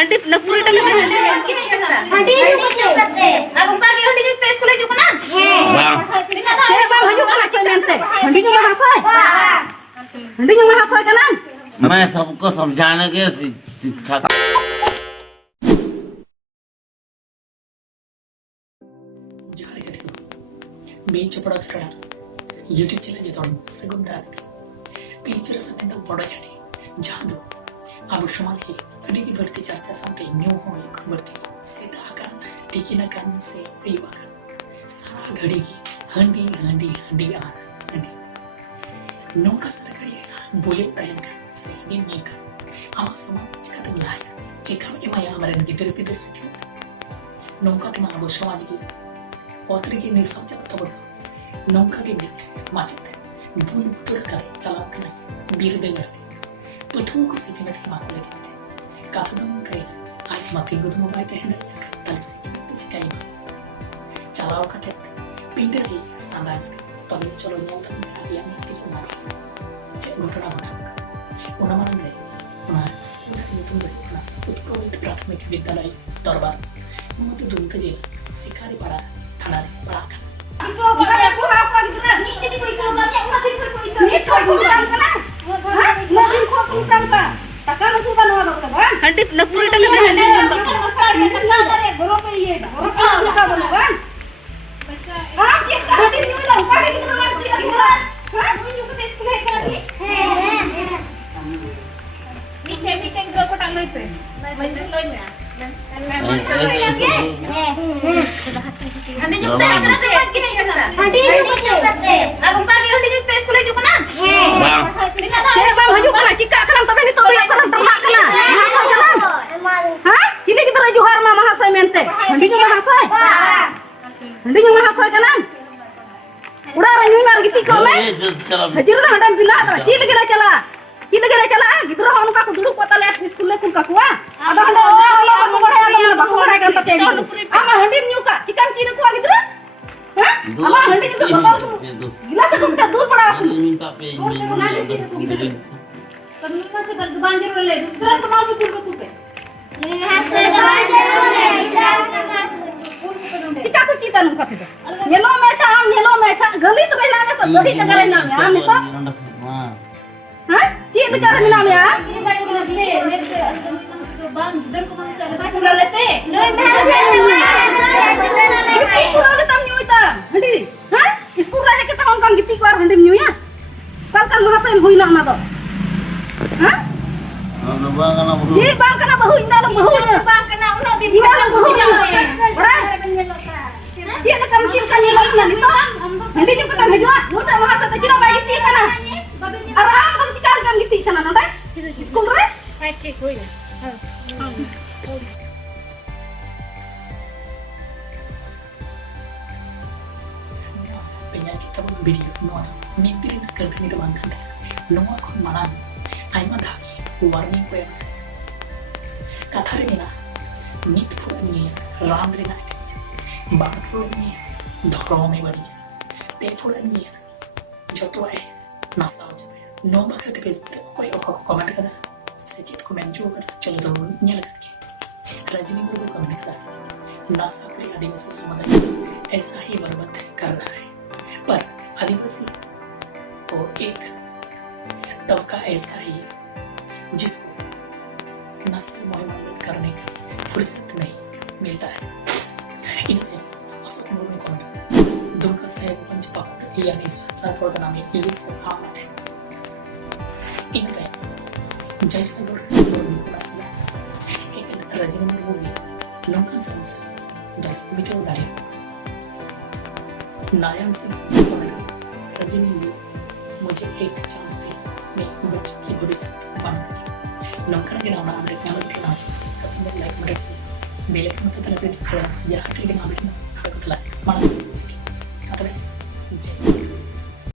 हंडी नपुरी टंगे हंडी ना रुका के हंडी जो पे स्कूल हिजुक ना के बाम हिजुक ना चे मेनते हंडी जो हंसाय हंडी जो हंसाय का नाम मैं सबको समझाने के शिक्षा Beach Production YouTube channel je ton segum dar picture sampai bada yani jadu abu समाज की अड़ी बढ़ती चर्चा sampai न्यू हो एक बढ़ती सीधा akan dikinakan se priwakan सारा घड़ी की हंडी हंडी हंडी आ हंडी नौका सारा घड़ी बोले तायन का से दिन में का आमा समाज चिका तुम लाया चिका एमा या हमारे गिदर पिदर से नौका तुम abu समाज की औतरी की निसाब चलता बोल नौका के बीच माचते भूल भुतुर कर चलाव करना बीर दे करते पठुओं को सीखने थे माँ को लेते कथा दम कहीं आज माती गुदम बाई ते हैं तले सीखने तो चिकाई माँ चलाव करते पिंडर ही सांडान तो भी चलो न्याल तक आगे हम तीज बना चेक घटना घटना उन्हें मालूम नहीं उन्हें स्कूल में तुम बड़े उन्हें उत्प्रोवित प्राथमिक विद्यालय दरबार मुझे दूर के जेल शिकारी पड़ा थाना पड़ा कर itu apa aku apa gitu nah ini jadi kowe itu banyak ulah kowe itu ini kowe kurang kana ha mungkin kowe kurang ka takkan itu kan apa kan handi napuri tang handi nampak goro pe ye goro ka ka bola kan ha ke handi ni ulang ka gitu na lagi ha kowe juga tes kuliah kan lagi mite goro ko tang loite mite loina हंडी जो पे करना से बात किस करना हंडी ना रुका के हंडी जो पे स्कूल हिजुक ना के बाम हिजुक ना चिका करम तबे नि तो यो करम टला कना महासाय कना हा चिले की तरह जुहार मा महासाय मेनते हंडी जो महासाय हंडी जो महासाय कना उड़ा रही मार गिती को में हजिर दा हडम बिला ता चिल गेला चला गिद्रो हन का को दुडु पता ले स्कूल ले कुल का कुआ आदा हंडे ओला को बड़े आदा बाको बड़ेกันतते आमा हंडी न्यू का चिकन चीन को गिद्रो हां आमा हंडी तो बाबा गिलास को का दूध पड़ा minta pe कमी का से कर बांधे ले दूसरा को मासु कुल को पे ये हसे बांधे ले टिका को चिता नु का येलो मैचा गली तो रहना में सड़ी जगह रहना में हम तो हां चीज कर मिला में ये गाड़ी को ले मेरे से तो बांध इधर को मार चला पूरा लेते पूरा लेता न्यू इता हंडी हां स्कूल रहे के तम काम गिट्टी को हंडी न्यू या कल महाशय होइला ना तो हां ये बांग कना बहु इंदा बहु बांग कना उनो दिन बड़ा ये ना कम किल का ये ना तो हंडी जो पता भेजवा मोटा महाशय तो जिना बाई गिट्टी कना आराम कम चिकार कम गिट्टी कना ना स्कूल रे ठीक होइला penyanyi kita pun video noa mimpi itu kerja itu bangkan noa kon mana aima daki warni ko kathari mina mit purani ram rina bang purani dhoro me badi ja pe purani joto ai nasa ho no bakate facebook koi comment kada se chit comment jo kada chalo to nyala kada rajini को comment kada nasa के आदिवासी समुदाय ऐसा ही बर्बाद कर रहा है पर आदिवासी को एक तबका ऐसा ही जिसको नस्ल मुहिम करने का फुर्सत नहीं मिलता है इन्होंने औसत में कमेंट दुर्गा साहेब पंच पकड़ यानी स्वास्थ्य प्रोग्राम में ये सब आमत है इन्होंने जैसा लोग एक रजनी मूवी नौकन समस्या दर मिटो दारी नारायण सिंह से कमेंट रजनी जी मुझे एक चांस दे मैं बच्चे की भविष्य बनूंगी नौकर के नाम आमरे नाम के नाम से सत्य में लाइक मरेस बेले को तो तले पे चला या हटे के नाम के खड़े को तला माना अतरे जय